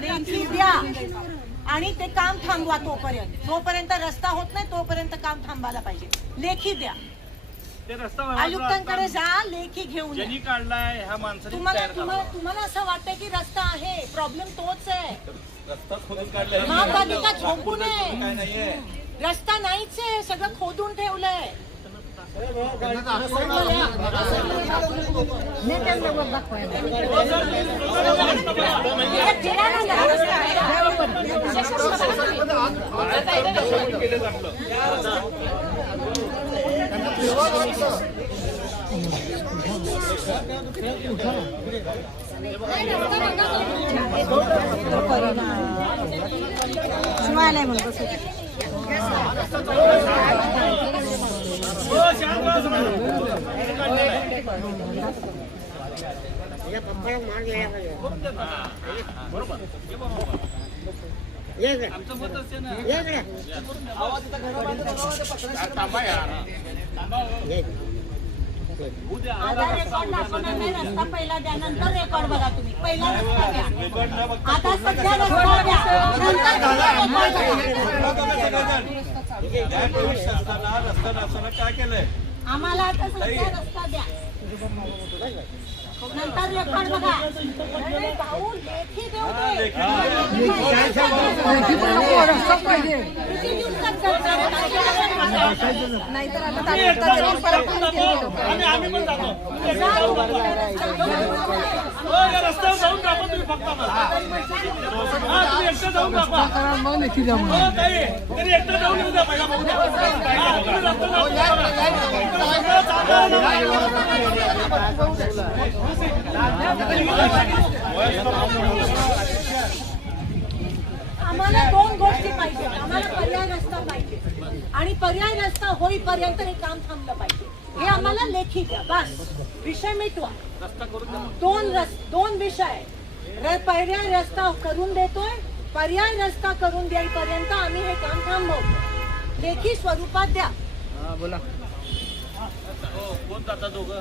लेखी द्या आणि ते काम थांबवा तोपर्यंत. जोपर्यंत रस्ता होत नाही तोपर्यंत काम थांबायला पाहिजे. लेखी द्या. आयुक्तांकडे जा, लेखी घेऊन ज्यांनी काढलाय ह्या माणसाने. तुम्हाला असं वाटतं की रस्ता आहे, प्रॉब्लेम तोच आहे. रस्ता खोदून काढलाय. महापालिका झोपू नये. रस्ता नाहीच आहे, सगळं खोदून ठेवलंय. शिवालय म्हणतो रस्ता पहिला द्या, नंतर रेकॉर्ड बघा. तुम्ही पहिला रस्ता द्या, आता सध्या रस्ता द्या, काय केलंय आम्हाला आता सध्या रस्ता द्या, नंतर रेकॉर्ड बघा. भाऊ लेखी देऊ दे. नाहीतर आता रस्त्यावर जाऊन दाखवा तुम्ही फक्त एकटं जाऊन दाखवा. एकटं जाऊन येऊ द्या पहिला. आम्हाला दोन गोष्टी पाहिजे. आम्हाला पर्याय रस्ता पाहिजे आणि पर्याय रस्ता होईपर्यंत हे काम थांबलं पाहिजे. हे आम्हाला लेखी द्या, बस. विषय मिटवा. दोन विषय. पर्याय रस्ता करून देतोय, पर्याय रस्ता करून द्यायपर्यंत आम्ही हे काम थांबवतो. लेखी स्वरूपात द्या. बोला. कोण जाता दोघं?